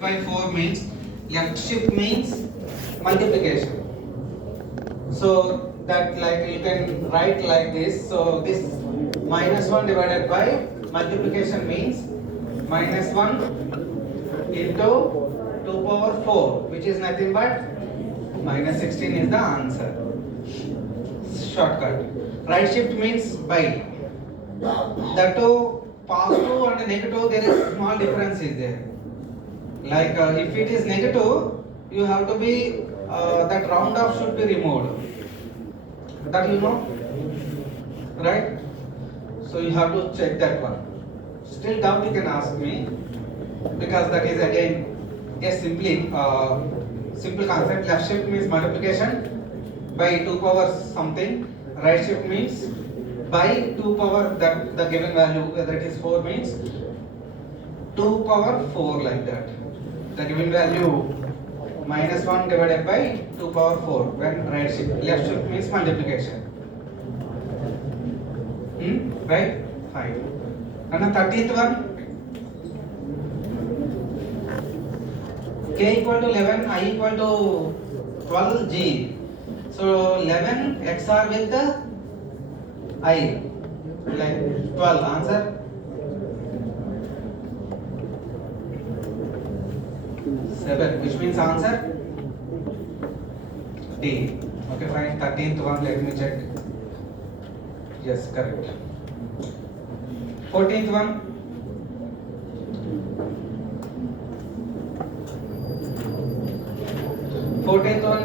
by 4 means left shift means multiplication. So that like you can write like this. So this minus 1 divided by multiplication means minus 1 into 2 power 4, which is nothing but minus 16 is the answer. Shortcut. Right shift means by. The two positive and negative, there is small difference is there. Like if it is negative, you have to be that round off should be removed. That you know, right? So you have to check that one. Still doubt you can ask me, because that is again a simple concept. Left shift means multiplication by 2 power something. Right shift means by 2 power that the given value, whether it is 4 means 2 power 4 like that. The given value minus 1 divided by 2 power 4 when right shift. Left shift means multiplication. Right? Fine. And the 13th one, k equal to 11, I equal to 12, g. So 11 XR with the I, like 12. Answer 7, which means answer D. Okay, fine. 13th one, let me check. Yes, correct. 14th one.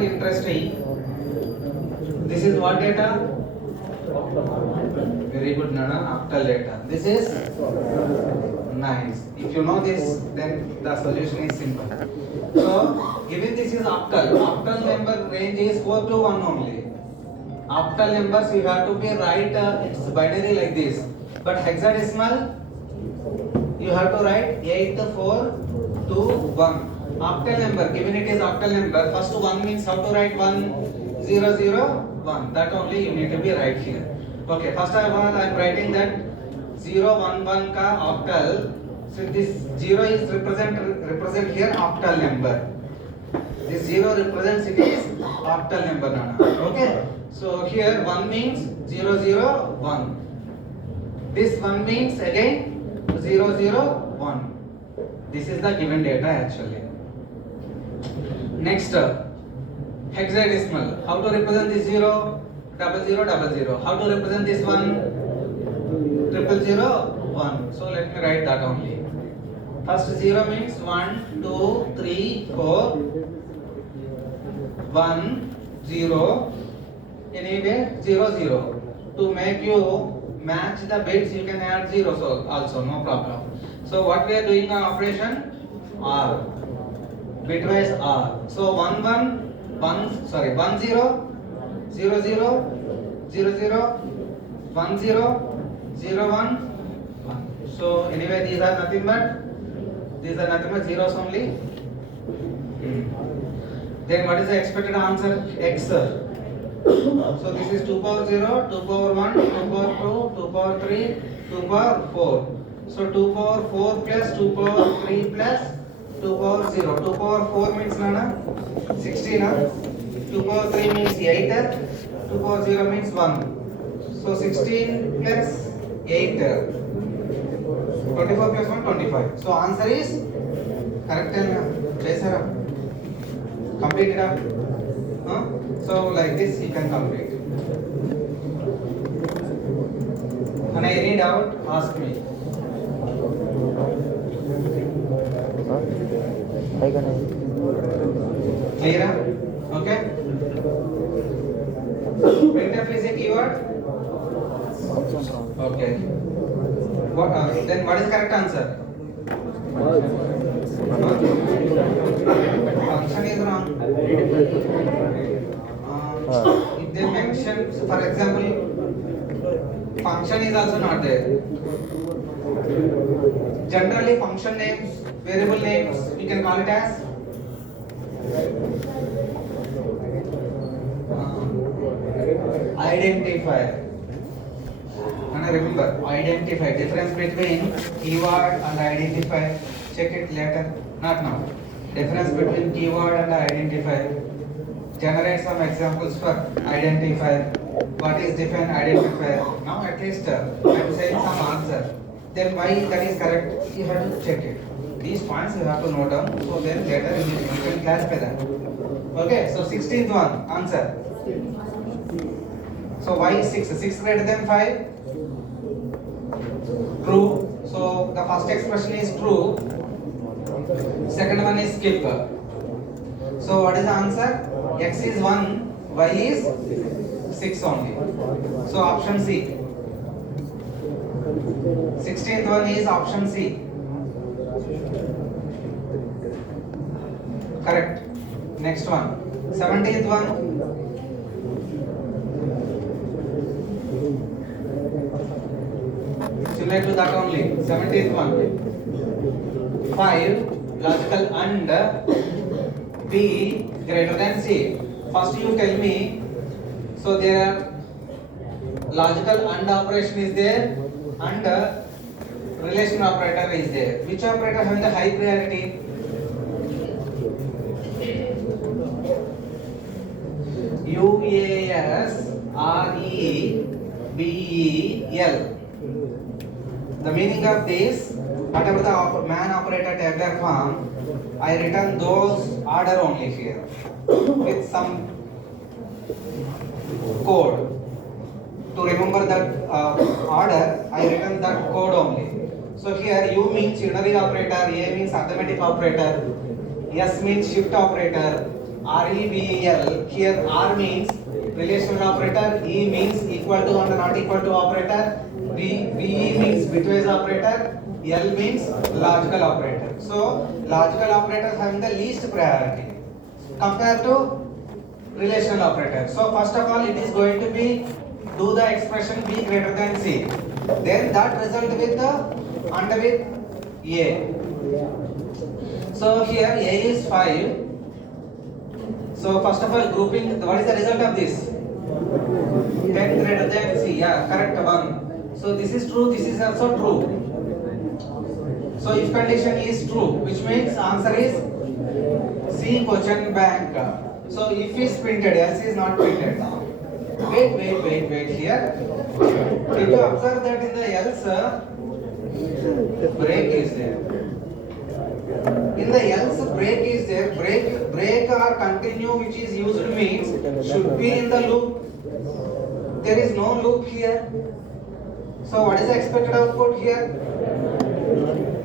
Interesting. This is what data? Very good, Nana. Octal data. This is nice. If you know this, then the solution is simple. So, given this is octal number range is 4 to 1 only. Octal numbers you have to be write it's binary like this. But hexadecimal you have to write 8, 4, 2, 1. Octal number, given it is octal number, first 1 means how to write 1, 0, 0, 1. That only you need to be right here. Okay, first of all I am writing that 0, 1, 1 ka octal. So this 0 is represent here octal number. This 0 represents it is octal number, Nana. Okay. So here 1 means 0, 0, 1. This 1 means again 0, 0, 1. This is the given data actually. Next, hexadecimal. How to represent this 0? 0, 0, 0. How to represent this 1? 0, 0, 1. So let me write that only. First 0 means 1, 2, 3, 4. 1, 0. Anyway, 0, 0. To make you match the bits, you can add 0 so also, no problem. So what we are doing an operation? R. Bitwise R. So 1, 0, 0, 0, 0, 0, 0, 1, 0, 0, 1. So anyway, these are nothing but zeros only. Then what is the expected answer? X. So this is 2 power 0, 2 power 1, 2 power 2, 2 power 3, 2 power 4. So 2 power 4 plus 2 power 3 plus 2 power 0. 2 power 4 means Nana 16. 2 power 3 means 8. 2 power 0 means 1. So 16 plus 8. 24 plus 1, 25. So answer is correct. Complete it up. So like this you can complete. And any doubt, ask me. Clear? Okay? Printf is a keyword? Okay. Then what is the correct answer? Function is wrong. If they mention, for example, function is also not there. Generally, function names, variable names, we can call it as identifier. And remember, identify, difference between keyword and identifier. Check it later, not now. Difference between keyword and identifier. Generate some examples for identifier. What is different identifier? Now at least I am saying some answer. Then why that is correct? You have to check it. These points you have to note down. So then later you can clarify that. Okay. So 16th one answer. So why is 6? 6 greater than 5? True. So the first expression is true. Second one is skip. So what is the answer? X is 1, Y is 6 only. So option C. 16th one is option C. Correct. Next one. 17th one. Similar to that only. 17th one. 5. Logical and B greater than C. First you tell me. So there are logical and operation is there and relation operator is there. Which operator having the high priority? UASREBEL. The meaning of this, whatever the man operator tabular form, I return those order only here with some code. To remember that order, I return that code only. So here U means unary operator, A means arithmetic operator, S means shift operator, REBEL. Here R means relational operator, E means equal to and not equal to operator, BE means bitwise operator, L means logical operator. So logical operators having the least priority compared to relational operator. So first of all, it is going to be do the expression B greater than C. Then that result with the under with A. So here A is 5. So first of all, grouping. What is the result of this? 10 greater than C. Yeah, correct 1. So this is true. This is also true. So if condition is true, which means answer is C question bank. So if is printed, else is not printed. Wait here. Did you observe that in the else break is there? In the else break is there. Break or continue which is used means should be in the loop. There is no loop here. So what is the expected output here?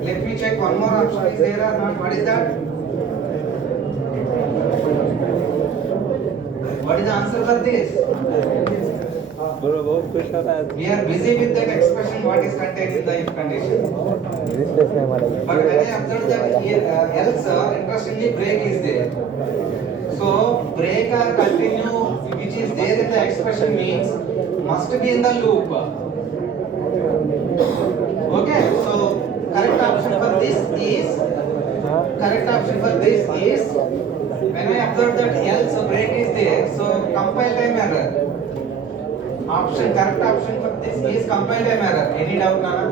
Let me check one more option is there or not. What is that? What is the answer for this? We are busy with that expression what is contained in the if condition. But when I observe that here else interestingly break is there. So break or continue which is there in the expression means must be in the loop. Okay, so correct option for this is when I observe that else break is there, so compile time error. Correct option for this is compile time error. Any doubt, Nana?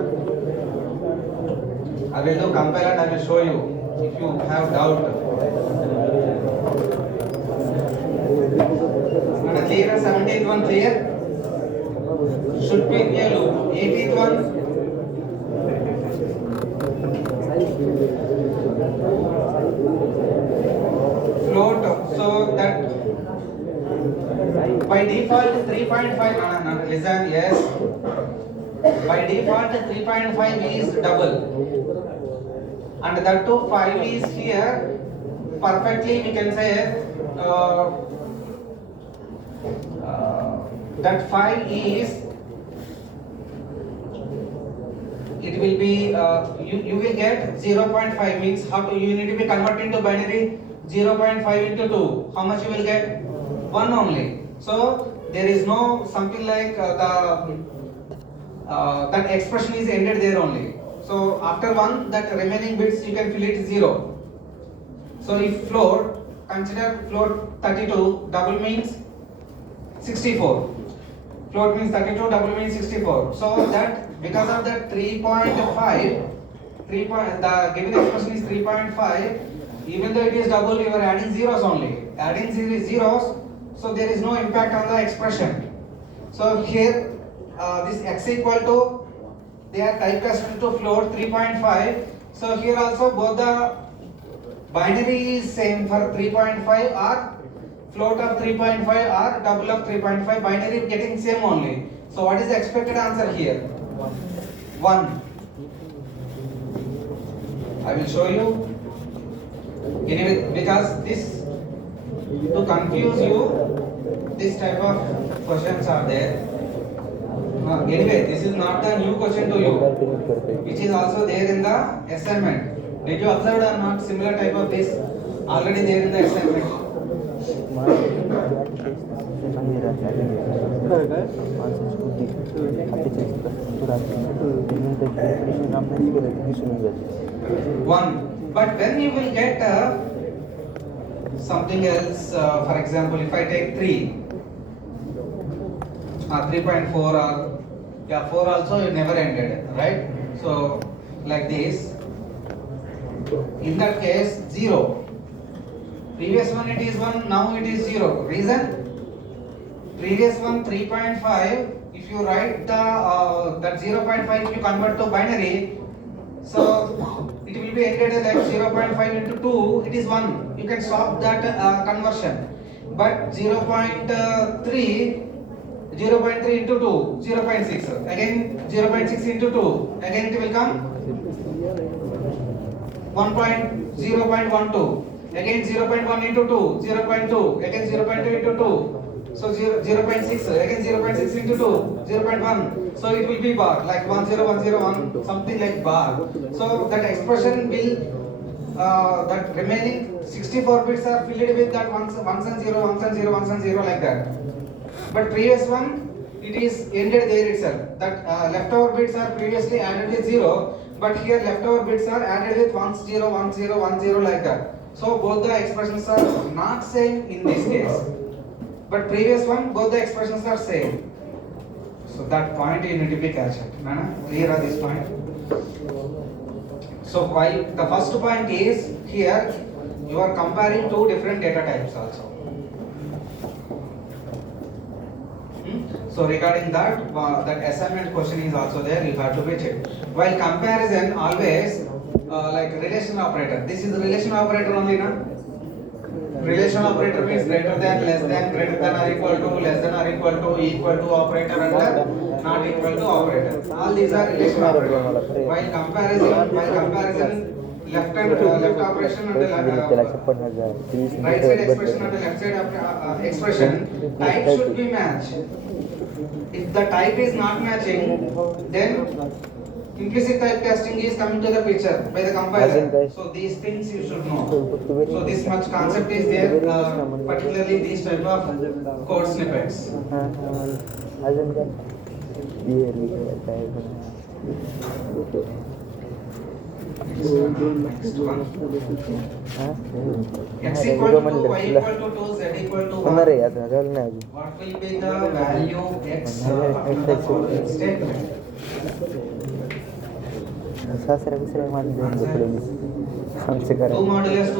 I will do compile and I will show you if you have doubt. Nana clear? 17th one clear? Should be in a loop. 18th one. Float, so that by default 3.5 listen, yes, by default 3.5 is double and that too 5 is here perfectly we can say that 5 is it will be you will get 0.5 means how to you need to be converted into binary 0.5 into 2. How much you will get? 1 only. So there is no something like that expression is ended there only. So after 1 that remaining bits you can fill it 0. So if float, consider float 32, double means 64. Float means 32, double means 64. So that because of that 3.5, the given expression is 3.5. even though it is double, you are adding zeros only. Adding zeros, so there is no impact on the expression. So here, this x equal to, they are typecasted to float 3.5. So here also both the binary is same for 3.5 or float of 3.5 or double of 3.5. Binary getting same only. So what is the expected answer here? 1. I will show you. Anyway, because this, to confuse you, this type of questions are there. Anyway, this is not the new question to you, which is also there in the assignment. Did you observe or not similar type of this already there in the assignment? One. But when you will get something else, for example, if I take 3, 3.4 or 4 also, it never ended, right? So like this, in that case 0. Previous one it is 1, now it is 0. Reason? Previous one 3.5. If you write the that 0.5, if you convert to binary, so it will be ended like 0.5 into 2, it is 1. You can stop that conversion. But 0.3 into 2, 0.6. Again 0.6 into 2. Again it will come 0.12. Again 0.1 into 2, 0.2. Again 0.2 into 2. So 0.6. Again 0.6 into 2, 0.1. So it will be bar like 10101, something like bar. So that expression will that remaining 64 bits are filled with that ones and 0, ones and 0, ones and 0 like that. But previous one, it is ended there itself. That leftover bits are previously added with 0, but here leftover bits are added with 1 0 1 0 1 0 like that. So both the expressions are not same in this case. But previous one, both the expressions are same. So that point you need to be catch it. Clear at this point? So while the first point is here, you are comparing two different data types also. So regarding that, that assignment question is also there, you have to be checked. While comparison always like relation operator. This is the relation operator only, na? Relation operator means greater than, less than, greater than or equal to, less than or equal to operator and not equal to operator. All these are relation operator. While comparison, left operation and right side expression and the left side expression, type should be matched. If the type is not matching, then implicit typecasting is coming to the picture by the compiler. So these things you should know. So this much concept is there, particularly these type of code snippets. Next one. X equal to 2, Y equal to 2, Z equal to 1. What will be the value X after the following statement? 2 modulus 2.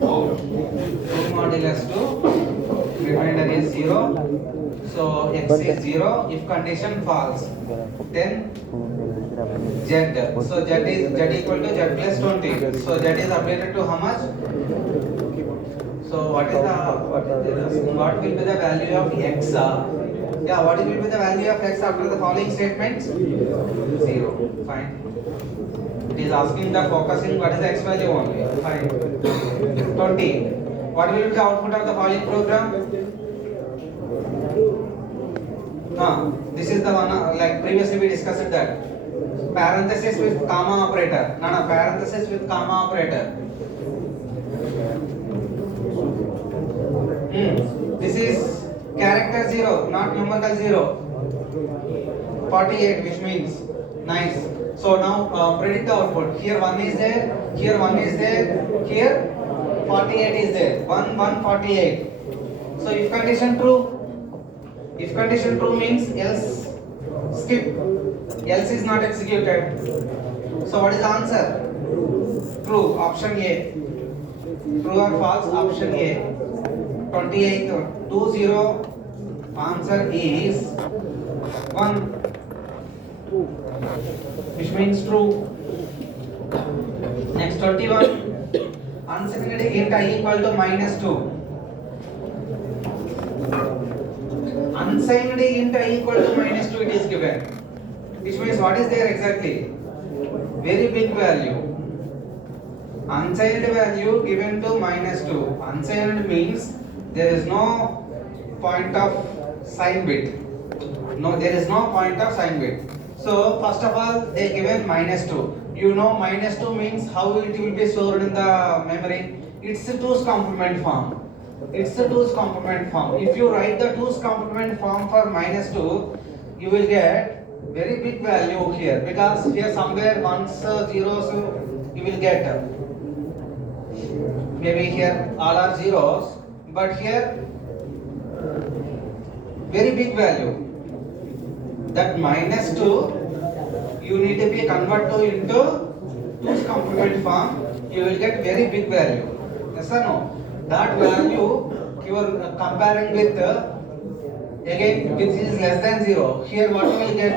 2 modulus 2. Remainder is 0. So X is 0. If condition false, then Z. So Z equal to Z plus 20. So Z is updated to how much? So what will be the value of X? What will be the value of X after the following statements? 0. Fine. It is asking the focusing what is the X value only. Fine. 20. What will be the output of the following program? This is the one like previously we discussed that. Parenthesis with comma operator. Parenthesis with comma operator. This is character 0, not numerical 0. 48, which means nice. So now predict the output. Here 1 is there, here 1 is there, here 48 is there. 1, 1, 48. So if condition true, means else skip, else is not executed. So what is the answer? True, option A. True or false, option A. 28, 20, answer is 1, which means true. Next 21, unsigned int I equal to -2. Unsigned int I equal to -2 it is given. Which means what is there exactly? Very big value. Unsigned value given to -2. Unsigned means there is no point of sign bit. No, there is no point of sign bit. So first of all they given -2. You know -2 means how it will be stored in the memory. It's a 2's complement form. It's a 2's complement form. If you write the 2's complement form for -2, you will get very big value here, because here somewhere ones, zeros you will get. Maybe here all are zeros, but here very big value. That -2 you need to be convert to into 2's complement form. You will get very big value. Yes or no? That value you are comparing with again which is less than 0. Here what you will get?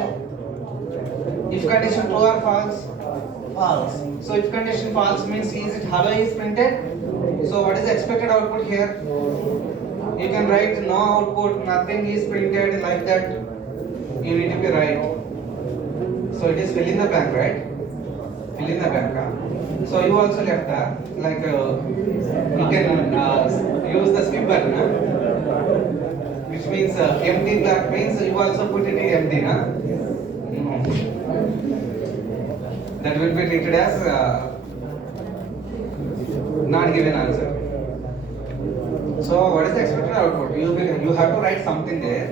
If condition true or false? False. So if condition false means is it hello is printed. So what is the expected output here? You can write no output, nothing is printed, like that. You need to be right. So it is fill in the blank, right? Fill in the blank. So you also left that, like you can use the skip button, which means empty blank means you also put it in empty, no? That will be treated as not given answer. So what is the expected output? You have to write something there.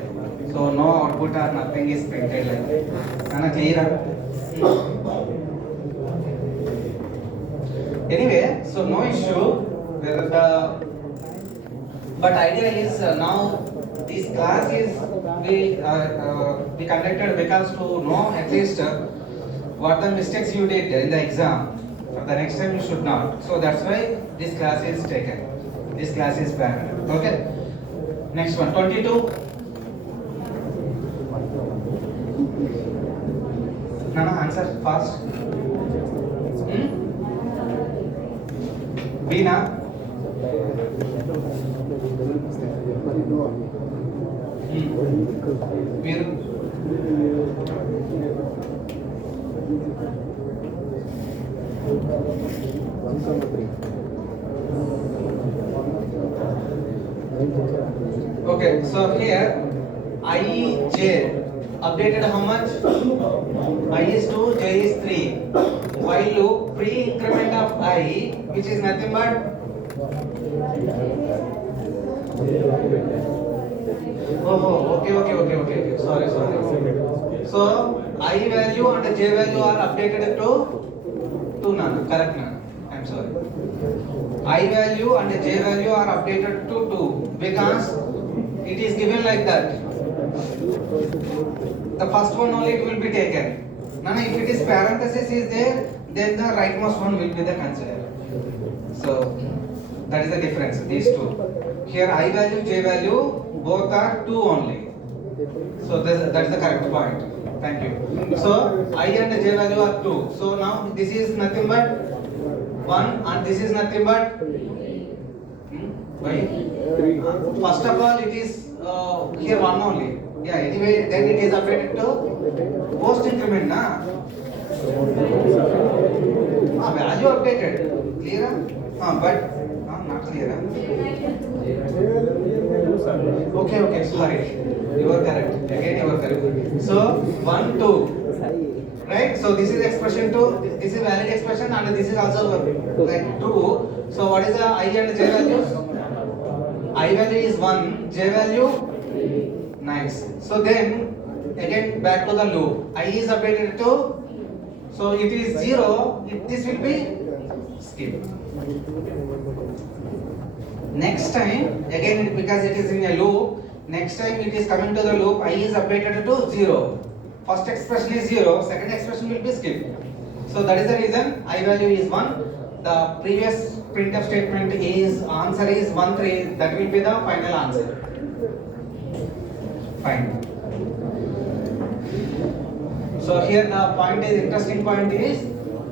So no output or nothing is printed like that. Ana clear? Anyway, so no issue whether the, but idea is now this class is we conducted because to know at least what the mistakes you did in the exam. For the next time you should not. So that's why this class is taken. This class is planned. Okay. Next one, 22. Nana, answer fast. Bina. Viru. Okay, so here I, J updated how much? I is 2, J is 3. While loop pre-increment of I, which is nothing but okay. Sorry. So I value and J value are updated to none. Correct, none. I'm sorry. I value and J value are updated to 2 because it is given like that. The first one only it will be taken. Nana, if it is parenthesis is there, then the rightmost one will be the considered. So that is the difference. These two. Here I value, J value, both are 2 only. So that's the correct point. Thank you. So I and J value are 2. So now this is nothing but 1 and this is nothing but why? First of all, it is here 1 only. Yeah. Anyway, then it is updated to post increment, na? Value updated. Clear? But not clear. Okay. Sorry. You are correct. Again, you are correct. So 1, 2. Right? So this is expression 2. This is valid expression, and this is also like 2. So what is the I and J values? I value is 1. J value? Nice. So then again back to the loop. I is updated to. So it is 0. This will be skip. Next time again because it is in a loop. Next time it is coming to the loop. I is updated to 0. First expression is 0. Second expression will be skip. So that is the reason I value is 1. the previous printf statement is answer is 1 3, that will be the final answer. Fine. So here the point is, interesting point is,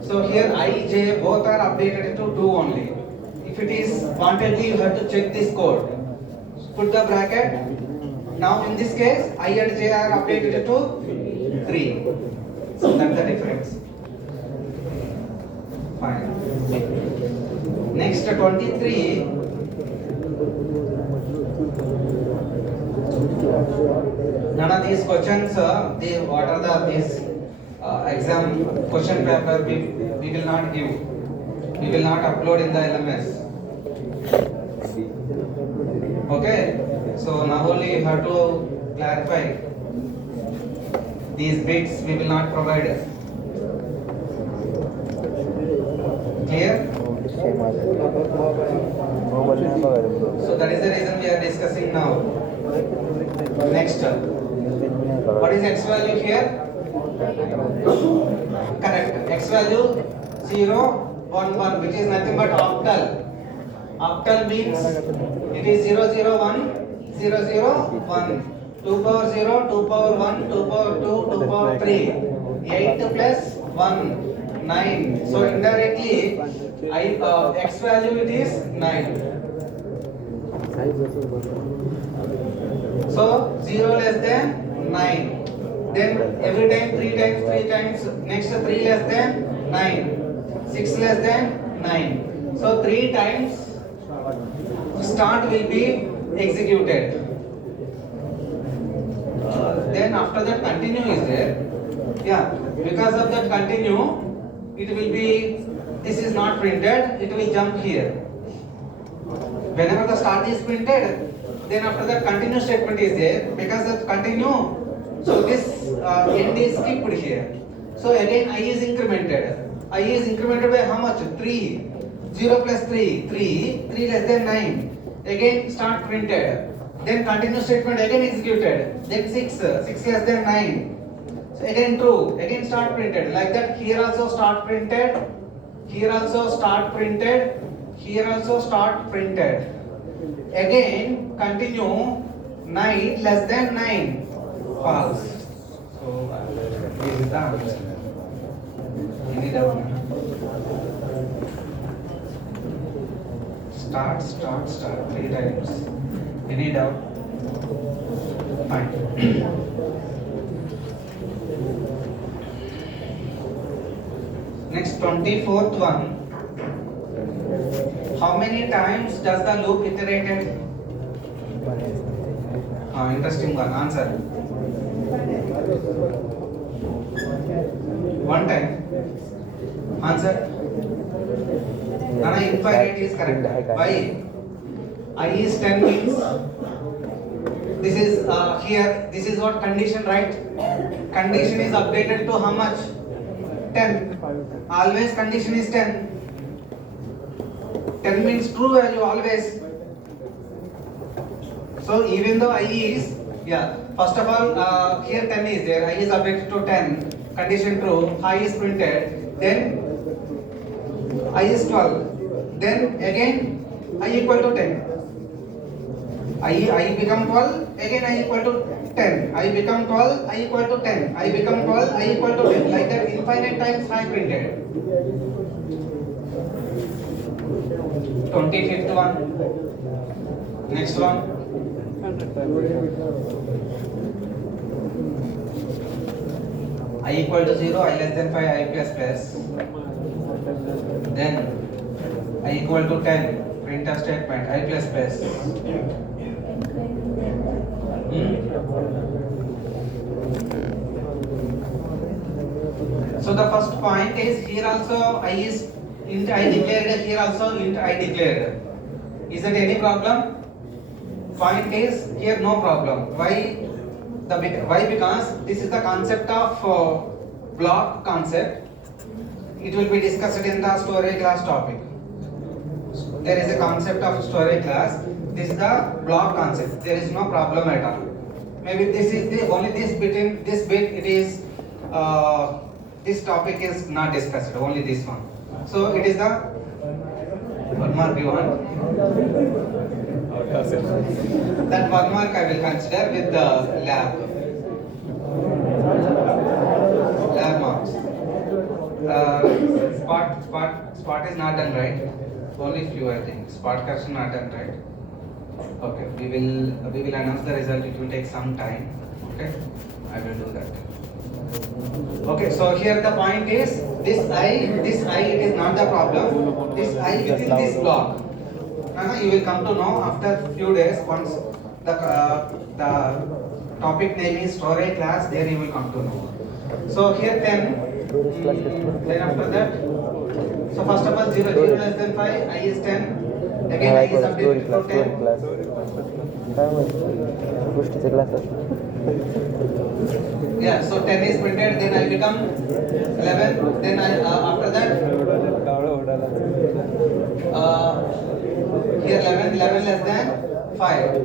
so here I, J both are updated to 2 only. If it is wanted, you have to check this code. Put the bracket. Now in this case, I and J are updated to 3. So that's the difference. Fine. Next 23. None of these questions, what are these exam question paper we will not give. We will not upload in the LMS. Okay. So now only you have to clarify. These bits we will not provide. Clear? So that is the reason we are discussing now. Next, what is x value here? Correct. X value 0, 1, 1, which is nothing but octal. Octal means it is 0, 0, 1, 0, 0, 1. 2 power 0, 2 power 1, 2 power 2, 2 power 3. 8 plus 1, 9. So indirectly, x value it is 9. So 0 less than 9. Then every time 3 times, next 3 less than 9. 6 less than 9. So 3 times start will be executed. Then after that continue is there. Yeah, because of that continue, it will be, this is not printed, it will jump here. Whenever the start is printed, then after that continue statement is there. Because of continue, so this end is skipped here. So again I is incremented. I is incremented by how much? 3. 0 plus 3, 3. 3 less than 9. Again start printed. Then continue statement again executed. Then 6. 6 less than 9. So again true. Again start printed. Like that here also start printed. Here also start printed. Here also start printed. Again continue 9 less than 9. False. So this is the answer. Any doubt? Start 3 times. Any doubt? Fine. Next 24th one. How many times does the loop iterated? Interesting one. Answer. 1 time. Answer. Nana, infinite is correct. Why? I is 10 means this is here. This is what condition, right? Condition is updated to how much? 10. Always condition is 10. 10 means true value always. So even though I is, first of all here 10 is there, I is updated to 10, condition true, I is printed, then I is 12, then again I equal to 10. I become 12, again I equal to 10, I become 12, I equal to 10, I become 12, I equal to 10, like that infinite times I printed. 25th one. Next one. I equal to 0, I less than 5, I plus. Then I equal to 10, printf statement, I plus. So the first point is here also I is int I declared, here also int I declared. Is that any problem? Point is here no problem. Why? Because this is the concept of block concept. It will be discussed in the storage class topic. There is a concept of storage class. This is the block concept. There is no problem at all. Maybe this is the only this bit it is this topic is not discussed. Only this one. So it is the One mark you want? That 1 mark I will consider with the lab marks. Spot is not done, right? Only few, I think. Spot correction not done, right? Okay, we will announce the result. It will take some time. Okay, I will do that. Okay, so here the point is this I it is not the problem. This I within this block. You will come to know after few days once the topic name is storage class. There you will come to know. So here then after that. So first of all 0 less than 5, I is 10. Again I is updated to 10. Yeah, so 10 is printed, then I become 11, then after that here 11 less than 5.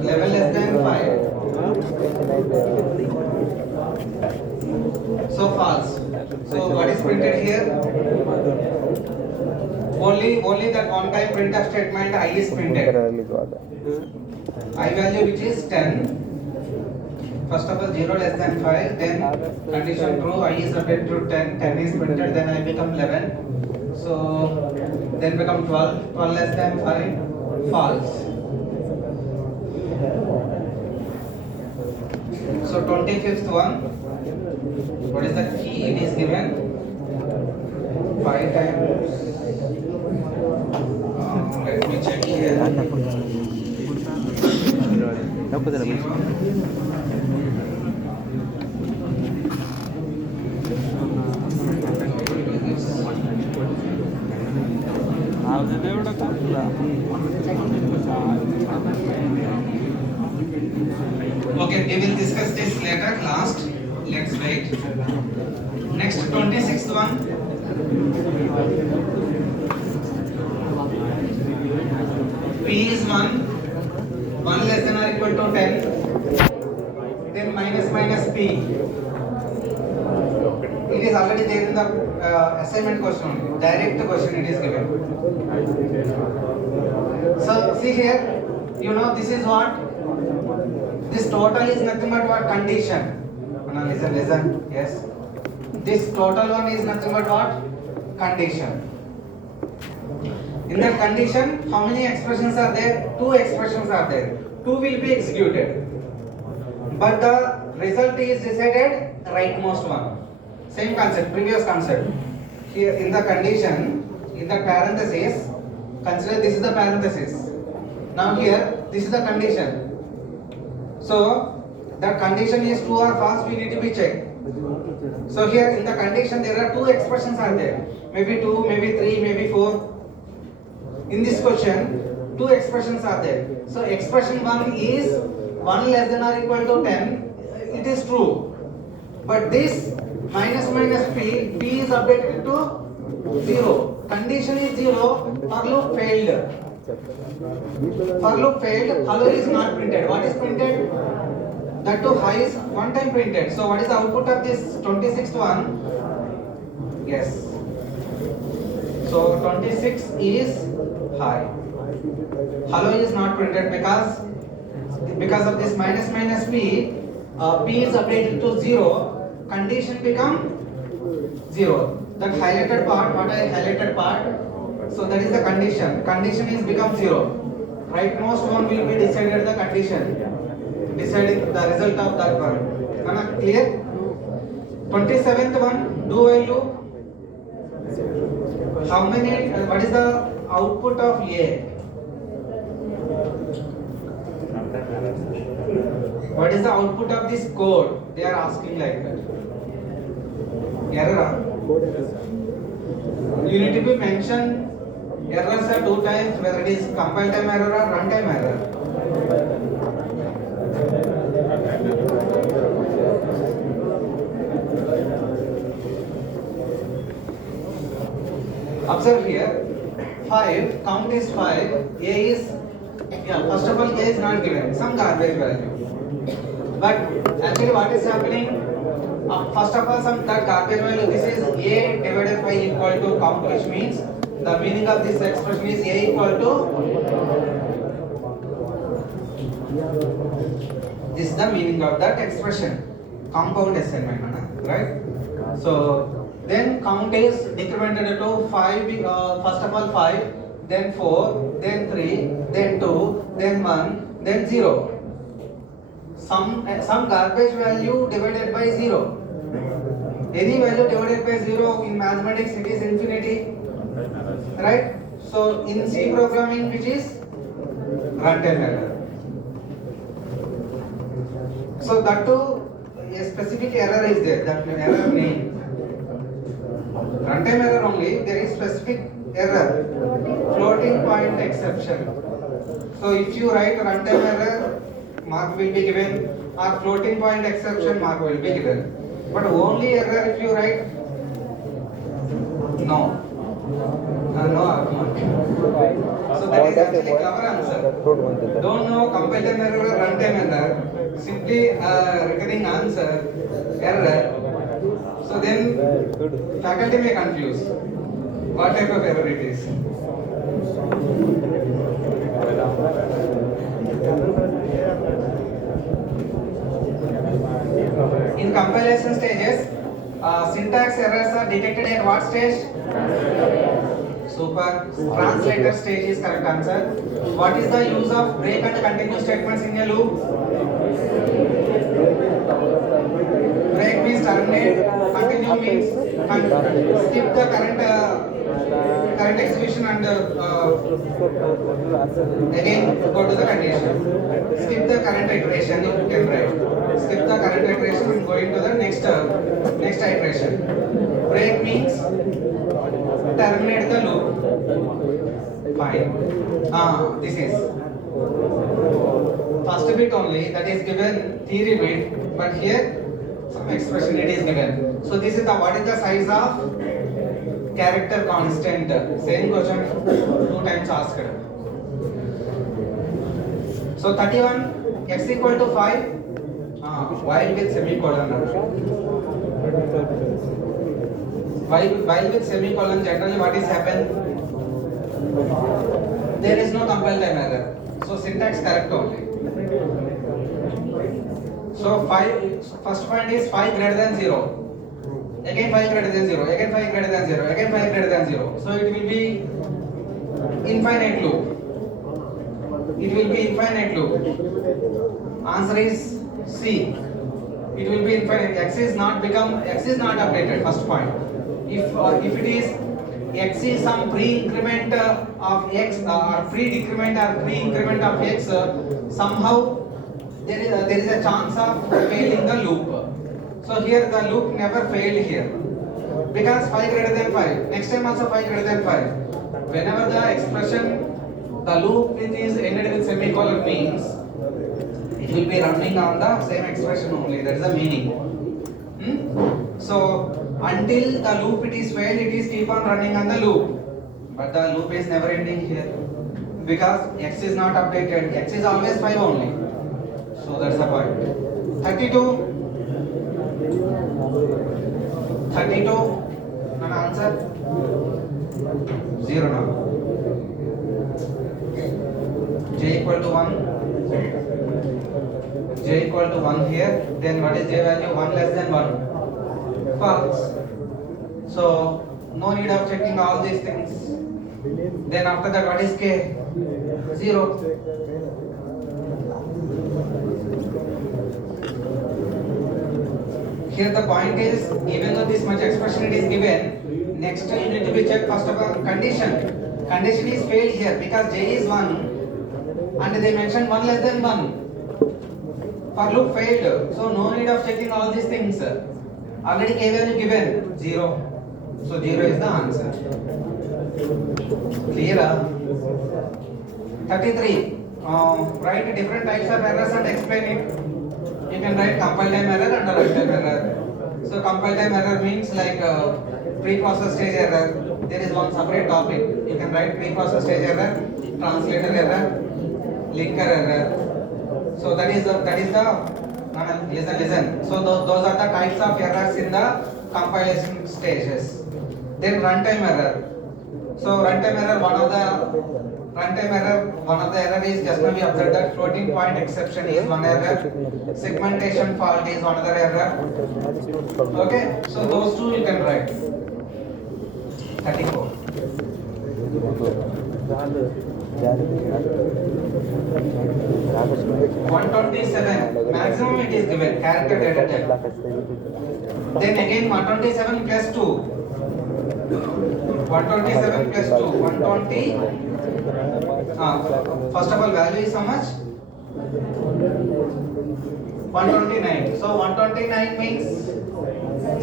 11 less than 5. So false. So what is printed here? Only that one time printf statement I is printed. I value which is 10. First of all 0 less than 5, then condition true, I is updated to 10, 10 is printed, then I become 11. So then become 12, 12 less than 5, false. So 25th one, what is the key? It is given 5 times. Let me check here. 0. Okay, we will discuss this later. Last, let's wait. Next, 26th one. P is 1 less than or equal to 10. Then minus P. It is already there in the assignment question. Direct question it is given. So see here, you know this is what? This total is nothing but what? Condition. Listen. Yes. This total one is nothing but what? Condition. In that condition, how many expressions are there? 2 expressions are there. 2 will be executed. But the result is decided rightmost one. Same concept, previous concept. Here in the condition, in the parenthesis, consider this is the parenthesis. Now here, this is the condition. So, the condition is true or false, we need to be checked. So here in the condition, there are 2 expressions are there. Maybe 2, maybe 3, maybe 4. In this question, 2 expressions are there. So expression 1 is 1 less than or equal to 10. It is true. But this minus P is updated to 0. Condition is 0. For loop failed. For loop failed. Hello is not printed. What is printed? That to high is one time printed. So what is the output of this 26th one? Yes. So 26 is high. Hello is not printed because of this minus P. P is updated to 0. Condition become 0. That highlighted part, what I highlighted part, so that is the condition. Condition is become 0. Rightmost one will be decided the condition, deciding the result of that one. Clear? 27th one, do while loop. How many? What is the output of A? What is the output of this code? They are asking like that. Error. You need to be mention errors are 2 times, whether it is compile time error or runtime error. Observe here, 5, count is 5, A is, first of all A is not given, some garbage value. But actually what is happening? First of all, some that garbage value. This is a divided by equal to count, which means the meaning of this expression is a equal to. This is the meaning of that expression. Compound assignment, right? So then count is decremented to 5. First of all 5, then 4, then 3, then 2, then 1, then 0. Some garbage value divided by 0. Any value divided by 0 in mathematics it is infinity, right? So in C programming, which is runtime error. So that too, a specific error is there, that error name. Runtime error only, there is specific error, floating point exception. So if you write runtime error, mark will be given, or floating point exception, mark will be given. But only error if you write, no mark. So that is actually clever answer. Don't know compile time error or runtime error, simply recurring answer, error. So then faculty may confuse what type of error it is. In compilation stages, syntax errors are detected at what stage? Super. Translator stage is correct answer. What is the use of break and continue statements in a loop? Break means terminate, continue means skip the current execution and again go to the condition. Skip the current iteration, you can write. Skip the current iteration and going to the next iteration. Break means terminate the loop. Fine. This is first bit only, that is given theory bit, but here some expression it is given. So this is the what is the size of character constant? Same question 2 times asked. So 31, x equal to 5, while with semicolon. While with semicolon, generally what is happen? There is no compile time error. So syntax correct only. So 5, first point is 5 greater than 0. Again 5 greater than 0. Again 5 greater than 0. Again 5 greater than 0. So it will be infinite loop. It will be infinite loop. Answer is C. It will be infinite. X is not updated. First point. If it is x is some pre-increment of x or pre-decrement or pre-increment of x, somehow there is a chance of failing the loop. So here the loop never failed here because 5 greater than 5. Next time also 5 greater than 5. Whenever the expression the loop is ended with semicolon means it will be running on the same expression only. That is the meaning. So until the loop it is failed, it is keep on running on the loop. But the loop is never ending here because x is not updated. X is always 5 only. So that's the point. 32. An answer 0 now. J equal to 1. J equal to 1 here. Then what is J value? 1 less than 1. False. So no need of checking all these things. Then after that what is K? 0. Here the point is, even though this much expression it is given, next you need to be checked first of all condition. Condition is failed here because J is 1 and they mentioned 1 less than 1. For loop failed. So no need of checking all these things. Already K value given 0. So 0 is the answer. Clear? 33. Write different types of errors and explain it. You can write compile time error and runtime error. So compile time error means like pre-process stage error. There is one separate topic. You can write pre-process stage error, translator error, linker error. So that is the Listen. So those are the types of errors in the compilation stages. Then runtime error. So runtime error, one of the error is just now we observed that floating point exception is one error. Segmentation fault is another error. Okay, so those two you can write. 34. 127 maximum it is given character data type. Then again 127 plus 2. 127 plus 2. 120. First of all, value is how much? 129. So 129 means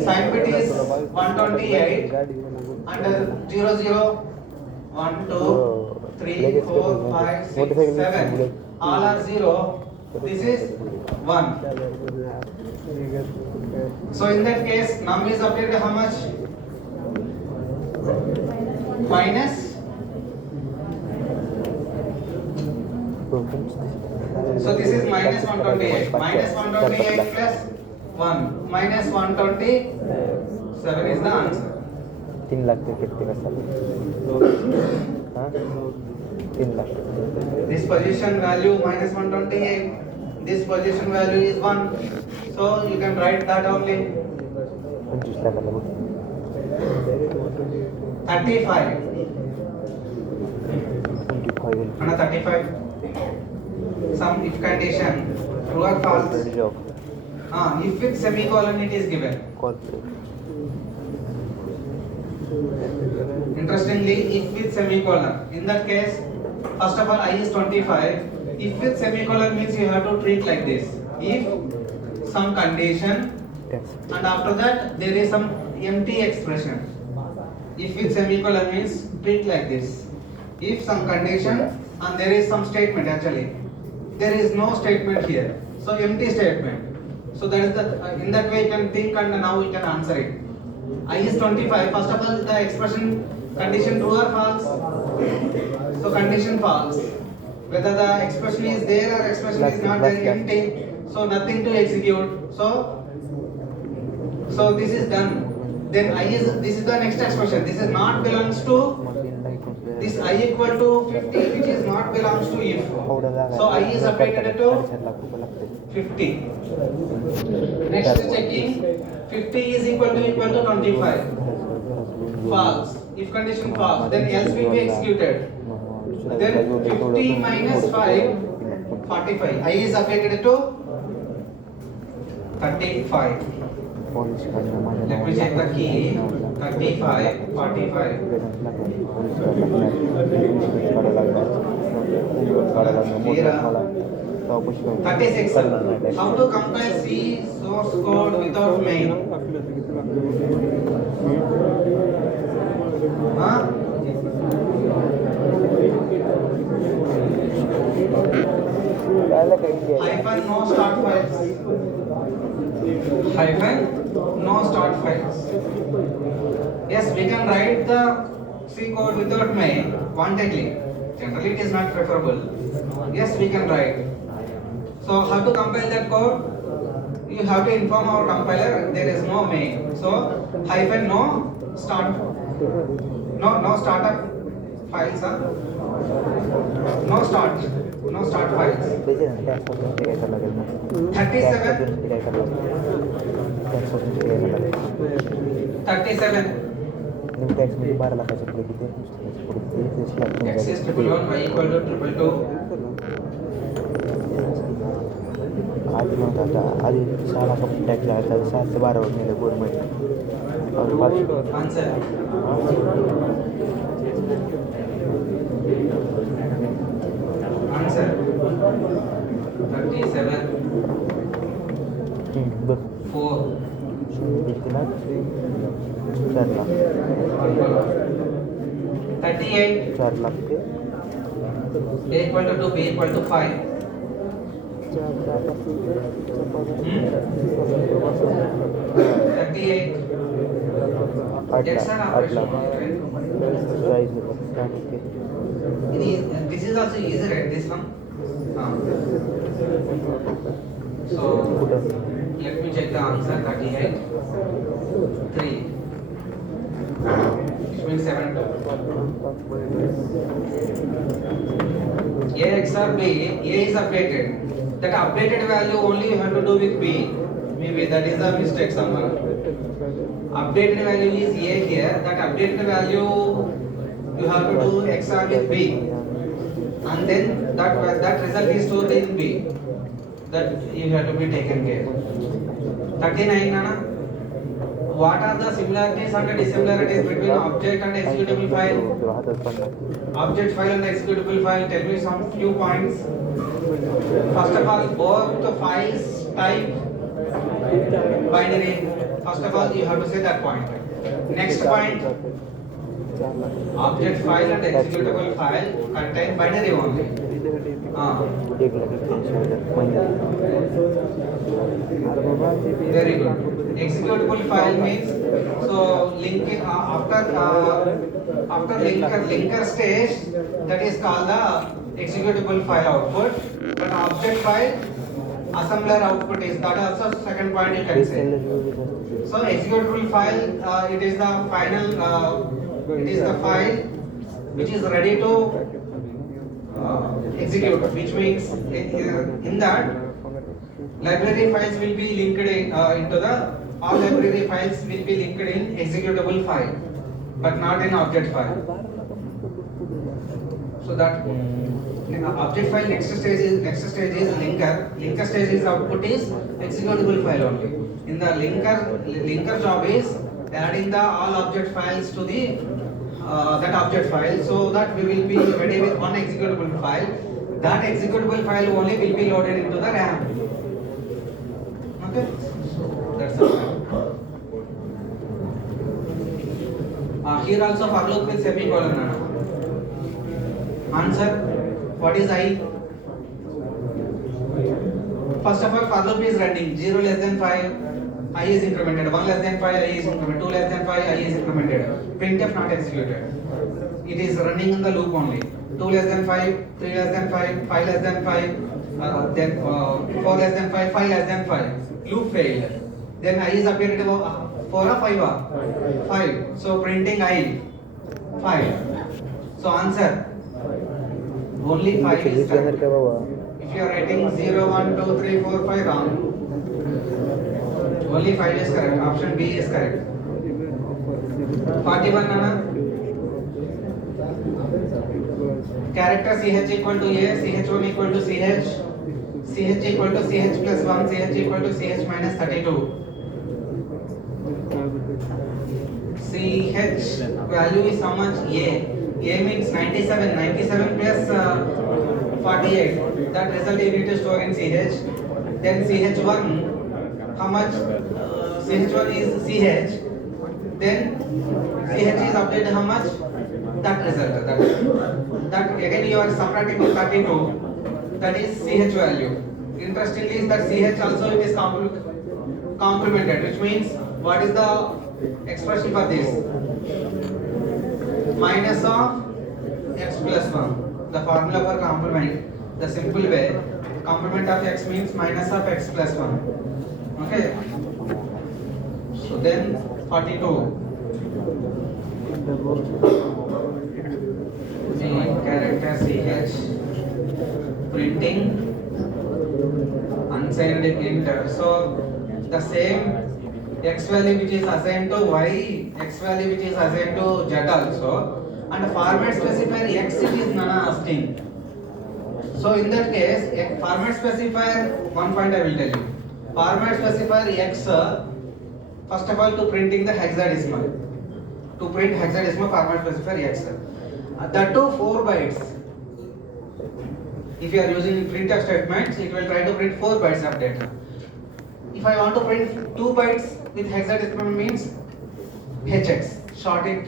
sign bit is 128 and 0 1 2 3 4 5 6 7 all are 0. This is 1. So in that case num is updated how much? Minus. So this is minus 128. Minus 128 plus 1. Minus 127 is the answer. 3 lakh के कितने का साल? हाँ? 3 lakh. This position value minus 128. This position value is 1. So you can write that only. 25 lakh का 35. 25. And 35. Some if condition true or false. If with semicolon it is given. Interestingly, if with semicolon. In that case, first of all, I is 25. If with semicolon means you have to treat like this. If some condition and after that there is some empty expression. If with semicolon means treat like this. If some condition and there is some statement actually. There is no statement here. So empty statement. So that is the in that way you can think and now you can answer it. I is 25. First of all, the expression condition true or false? So condition false. Whether the expression is there or expression is not there, empty. So nothing to execute. So this is done. Then this is the next expression. This is not belongs to this I equal to 50, which is not belongs to if. So I is updated to 50. Next is checking 50 is equal to 25. False. If condition false, then else will be executed. Then 50 minus 5, 45. I is updated to 35. Let me check the key. 35, 45. 36. How to compile C source code without main? Hyphen no start files. Hyphen no start files. Yes, we can write the C code without main quantity. Generally it is not preferable. Yes, we can write. So how to compile that code? You have to inform our compiler there is no main. So hyphen no start. No startup files. No start files. 37. Tax में 12 लाख से पुढे किती X is 111, Y equal to 222. आधी नव्हता आधी 6 lakh tax आहे 7 ते 12 वर नेले government Answer. Answer. 37. 4. 3 lakh 4 lakh 38. 4 lakh के A equal to 2, B equal to 5. 38. 8 Yes, sir, lakh operation. Price This is also easy, right? This one. So let me check the answer. 38 3, which means 7 2. A XOR B, A is updated. That updated value only you have to do with B. Maybe that is a mistake somewhere. Updated value is A here. That updated value you have to do XOR with B, and then that result is stored in B. That you have to be taken care. 39 Nana. What are the similarities and the dissimilarities between object and executable file? Object file and executable file. Tell me some few points. First of all, both the files type binary. First of all, you have to say that point. Next point, object file and executable file contain binary only. Very good. Executable file means, so linking after linker stage, that is called the executable file output. But object file assembler output is that also second point you can say. So executable file, it is the final, it is the file which is ready to execute, which means in that library files will be linked into the, all library files will be linked in executable file, but not in object file. So that in object file next stage is linker. Linker stage is output is executable file only. In the linker job is adding the all object files to the that object file, so that we will be ready with one executable file. That executable file only will be loaded into the RAM. Okay, so that's it. Here also for loop with semicolon. Answer. What is I? First of all, for loop is running. 0 less than 5, I is incremented. 1 less than 5, I is incremented. 2 less than 5, I is incremented. Printf not executed. It is running in the loop only. 2 less than 5, 3 less than 5, 5 less than 5, then 4 less than 5, 5 less than 5. Loop failed. Then I is updated 4 or 5? 5. So printing I 5. So answer. Only 5 is correct. If you are writing 0, 1, 2, 3, 4, 5 wrong, only 5 is correct. Option B is correct. 41 Nana. Character CH equal to A, CH1 equal to CH, CH equal to CH plus 1, CH equal to CH minus 32. CH value is how much? A. A means 97. 97 plus 48. That result you need to store in CH. Then CH1, how much? CH1 is CH. Then CH is updated how much? That result. That again you are subtracting with 32. That is CH value. Interestingly is that CH also it is complemented, which means what is the expression for this? Minus of x plus 1. The formula for complement, the simple way, complement of x means minus of x plus 1. Okay. So then 42. Character CH, printing unsigned enter. So the same x value which is assigned to y, x value which is assigned to z also, and format specifier x it is Nana asking. So in that case, format specifier, one point I will tell you. Format specifier x, first of all to printing the hexadecimal. To print hexadecimal, format specifier x. That too 4 bytes. If you are using printf statements, it will try to print 4 bytes of data. If I want to print 2 bytes with hexadecimal means hx, short it.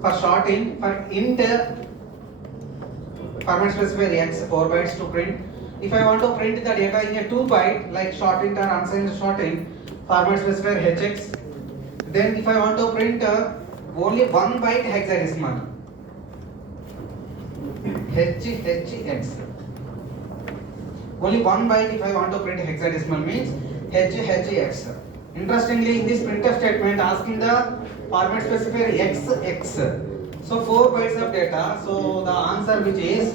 For shorting, for int, format specifier x 4 bytes to print. If I want to print the data in a 2 byte like short int or unsigned shorting, format specifier hx. Then if I want to print only 1 byte hexadecimal, hx. Only one byte if I want to print hexadecimal means HHX. Interestingly, in this printf statement asking the format specifier XX. So 4 bytes of data. So the answer which is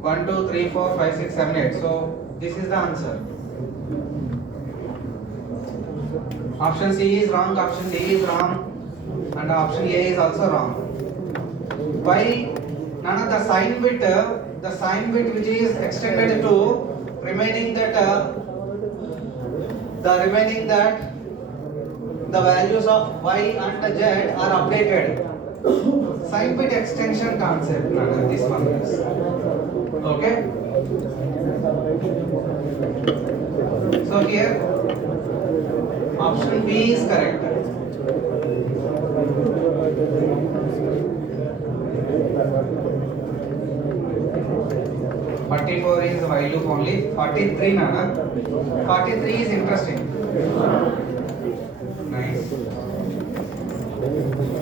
1, 2, 3, 4, 5, 6, 7, 8. So this is the answer. Option C is wrong, option D is wrong, and option A is also wrong. Why? None of the sign bit which is extended to remaining that the values of Y and Z are updated. Sign bit extension concept, this one is. Okay? So here, option B is correct. Forty-four is while loop only. 43, Nana. 43 is interesting. Nice.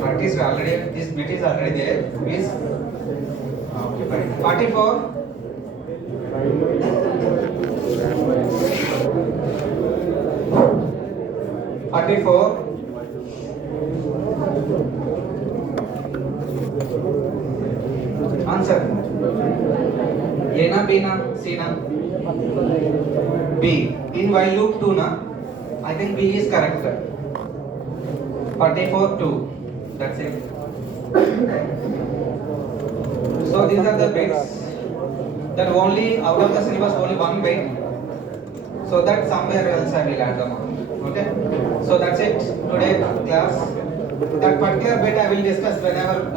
That is already, this bit is already there. Is okay, fine. 44. Answer. A na, B na, C na? B. In while loop 2 na? I think B is correct. 44, 2. That's it. So these are the bits that only out of the syllabus only one bit. So that somewhere else I will add them on. Okay. So that's it today class. That particular bit I will discuss whenever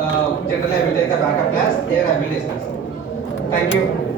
generally I will take a backup class. There I will discuss. Thank you.